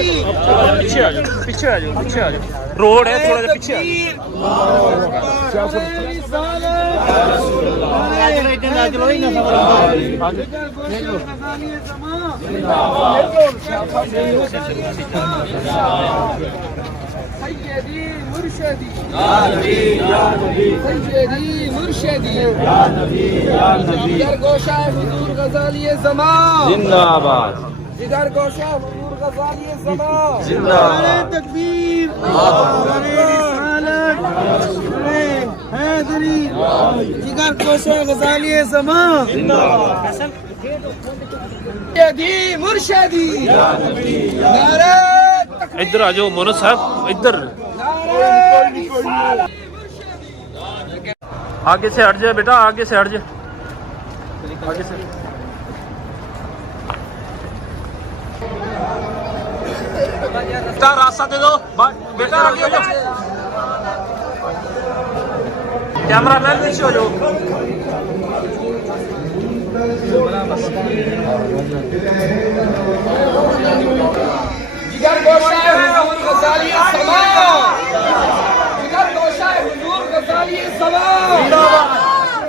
پیچھے آ جاؤ پیچھے آ جاؤ پیچھے آ جاؤ روڈ ہے تھوڑا سا پیچھے سیدی مرشدی سیدی مرشدی ادھر گوشہ حضور غزالی زمان زندہ آباد ادھر گوشہ حضور غزالی زمان زندہ آباد تکبیر حیدری ادھر گوشہ غزالی زمان سیدی مرشدی نعرہ ادھر آ جاؤ مونا صاحب ادھر آگے سے ہٹ جائے بیٹا آگے سے ہٹ جائے آگے سے بیٹا راستہ دے دو بیٹا آگے ہو جاؤ کیمرہ مین پیچھے ہو جاؤ جگر گوشہ حضور غزالی زمان جگر گوشہ حضور غزالی زمان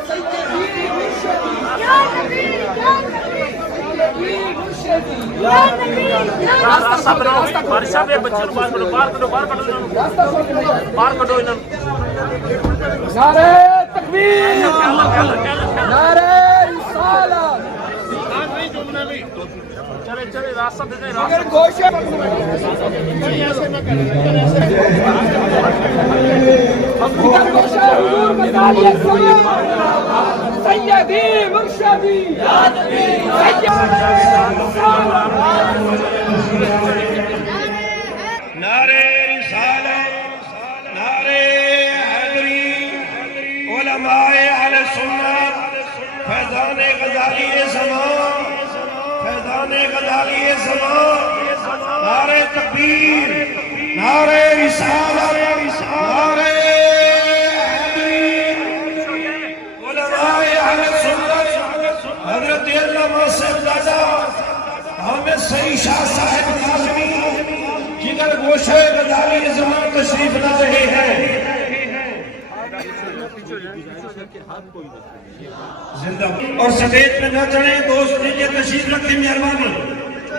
سیدی مرشدی یا نبی سیدی مرشدی یا نبی راستہ بناؤ بارشاہ پہ بچے باہر کڈو باہر کڈو باہر کڈو باہر کڈو انہوں نعرہ تکبیر نعرہ رسالت چلے چلے راستہ دے دیں جگر گوشہ جگر گوشہ حضور غزالی زمان سیدی مرشدی یا نبی نعرے رسالت نعرے حیدری علماء اہل سنت فیضان غزالی زمان فیضان غزالی زمان نعرے تکبیر نعرے رسالت نعرے حیدری علماء اہل سنت حضرت علامہ صاحبزادہ حامد سعید شاہ صاحب ناظمی جگر گوشہ غزالی زمان تشریف لا رہے ہیں زندہ اور سٹیج پہ نہ چڑھیں دوست نیچے تشریف رکھیں مہربانی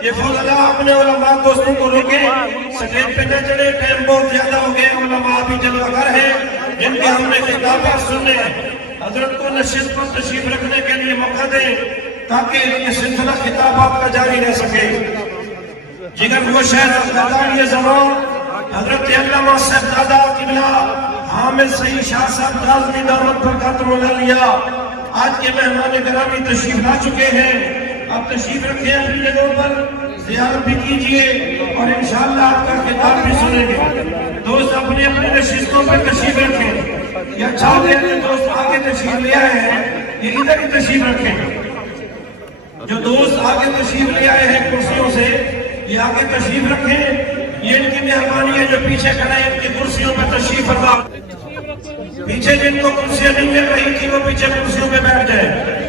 یہ فضلہ اپنے علماء دوستوں کو روکیں سٹیج پہ نہ چڑھیں ٹائم بہت زیادہ ہو گئے علماء بھی جلوہ گر ہیں جن کے ہم نے خطابات سننے حضرت کو نشست پر تشریف رکھنے کے لیے موقع دیں تاکہ یہ سلسلہ خطابات کا جاری رہ سکے جگر گوشہ غزالی زمان حضرت علامہ صاحبزادہ قبلہ حامد سعید شاہ صاحب ناظمی دعوت پر خاتم الانبیاء آج کے مہمان گرامی تشریف لا چکے ہیں آپ تشریف رکھیں اپنی جگہوں پر زیارت بھی کیجئے اور انشاءاللہ آپ کا خطاب بھی سنیں گے دوست اپنی اپنی نشستوں پر تشریف رکھیں یا چاہتے ہیں دوست آگے تشریف لے آئے ہیں یہ ادھر ہی تشریف رکھیں جو دوست آگے تشریف لے آئے ہیں کرسیوں سے یہ آگے تشریف رکھیں یہ ان کی مہربانی ہے جو پیچھے کھڑے ہیں ان کی کرسیوں پہ تشریف فرما پیچھے جن کو کرسیاں نہیں مل رہی تھی وہ پیچھے کرسیوں پہ بیٹھ جائے